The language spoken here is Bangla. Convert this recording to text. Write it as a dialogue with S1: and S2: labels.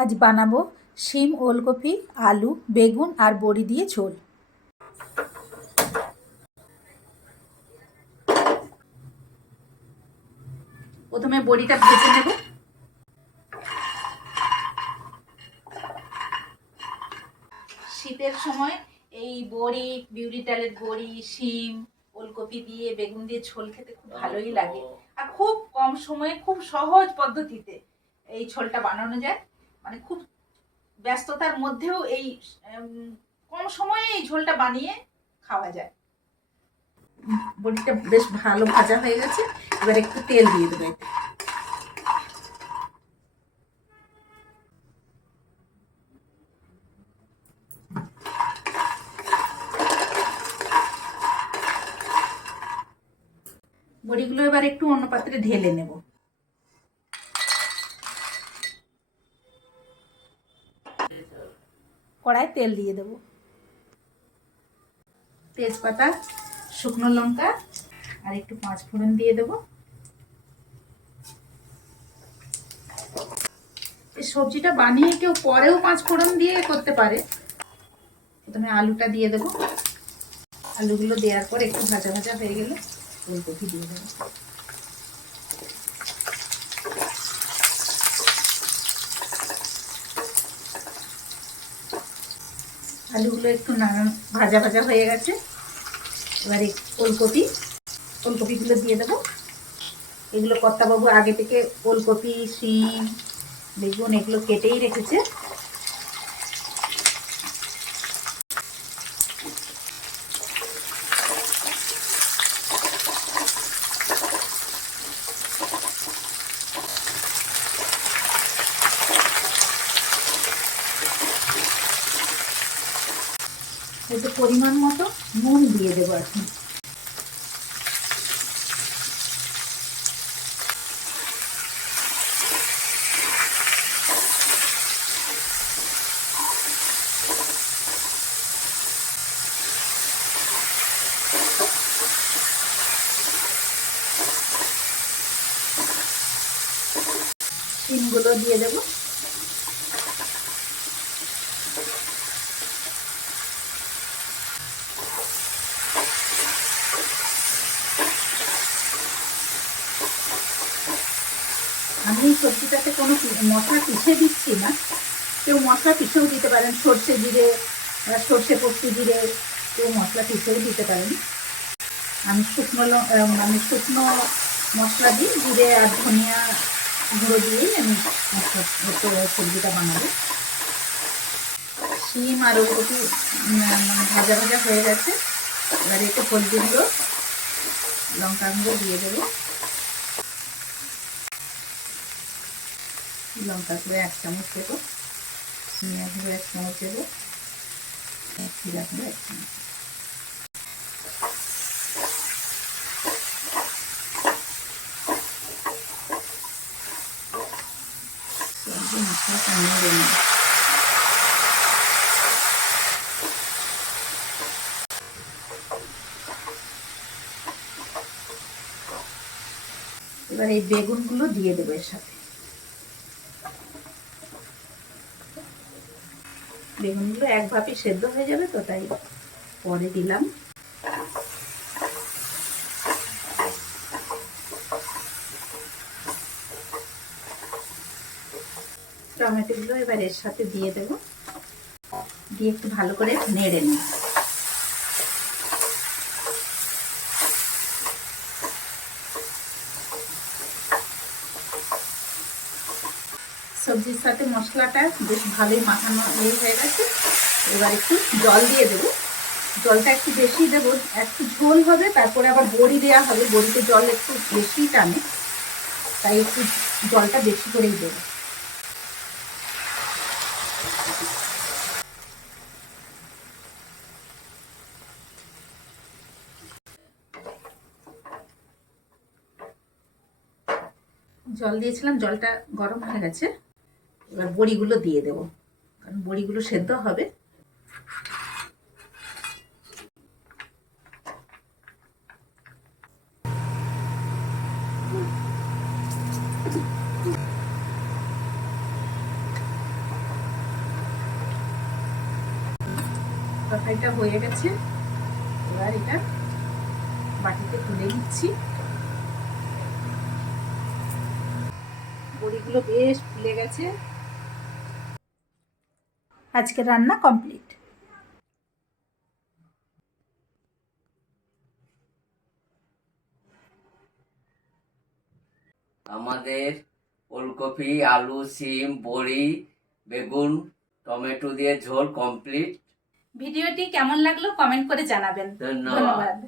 S1: আজ বানাবো শিম, ওলকপি, আলু, বেগুন আর বড়ি দিয়ে ঝোল। প্রথমে বড়িটা ভেজে নেব। শীতের সময় এই বড়ি, বিউরি ডালের বড়ি, শিম, ওলকপি দিয়ে বেগুন দিয়ে ঝোল খেতে খুব ভালোই লাগে। আর খুব কম সময়ে, খুব সহজ পদ্ধতিতে এই ঝোলটা বানানো যায়। মানে খুব ব্যস্ততার মধ্যেও এই কম সময়ে এই ঝোলটা বানিয়ে খাওয়া যায়। বড়িটা বেশ ভালো ভাজা হয়ে গেছে, এবার একটু তেল দিয়ে দেবে। বড়িগুলো এবার একটু অন্য পাত্রে ঢেলে নেব। কড়াই তেল দিয়ে দেব। তেজপাতা, শুকনো লঙ্কা, আর একটু পাঁচ ফোড়ন দিয়ে দেব। এই সবজিটা বানিয়ে কেউ পরেও পাঁচ ফোড়ন দিয়ে করতে পারে। প্রথমে আলুটা দিয়ে দেবো। আলুগুলো দেওয়ার পর একটু ভাজা ভাজা হয়ে গেলে ফুলকপি দিয়ে দেবো। আলুগুলো একটু নানান ভাজা ভাজা হয়ে গেছে। এবারে ওলকপি, ওলকপিগুলো দিয়ে দেবো। এগুলো কর্তাবাবু আগে থেকে ওলকপি, শিম, বেগুন এগুলো কেটেই রেখেছে। এতে পরিমাণ মতো নুন দিয়ে দেবো এখন দিয়ে দেবো। আমি এই সবজিটাতে কোনো মশলা পিষে দিচ্ছি না। কেউ মশলা পিষেও দিতে পারেন, সর্ষে জিরে সর্ষে পোস্ত জিরে, কেউ মশলা পিষেও দিতে পারেন। আমি শুকনো আমি শুকনো মশলা দিই, জিরে আর ধনিয়া গুঁড়ো দিয়েই আমি সবজিটা বানাবো। শিম আর মানে ভাজা ভাজা হয়ে গেছে। এবারে একটু হলদি গুঁড়ো লঙ্কা গুঁড়ো দিয়ে দেবো। লঙ্কা গুঁড়ো এক চামচ দেবো। ধনিয়া গুঁড়ো এক চামচ দেবো। জিরা গুঁড়ো এক চামচ। মশলা এবার এই বেগুনগুলো দিয়ে দেবো এর সাথে। বেগুনগুলো এক ভাপে সেদ্ধ হয়ে যাবে তো, তাই পরে দিলাম। টমেটোগুলো এবার এর সাথে দিয়ে দেবো। দিয়ে একটু ভালো করে নেড়ে নিই। সবজির সাথে মশলাটা বেশ ভালোই মাখানো ইয়ে হয়ে গেছে। এবার একটু জল দিয়ে দেবো। জলটা একটু বেশি দেবো। একটু ঝোল হবে, তারপরে আবার বড়ি দেওয়া হবে। বড়িতে জল একটু বেশি টানে, তাই একটু জলটা বেশি করেই দেবো। জল দিয়েছিলাম, জলটা গরম হয়ে গেছে। এবার বড়িগুলো দিয়ে দেব। কারণ বড়িগুলো সেদ্ধ হবে। তরকারিটা হয়ে গেছে। এবার এটা বাটিতে তুলে নিচ্ছি। বড়িগুলো বেশ ফুলে গেছে। আজকে রান্না কমপ্লিট।
S2: আমাদের ওলকপি আলু সিম বড়ি বেগুন টমেটো দিয়ে ঝোল কমপ্লিট।
S1: ভিডিওটি কেমন লাগল কমেন্ট করে জানাবেন।
S2: ধন্যবাদ।
S1: ধন্যবাদ।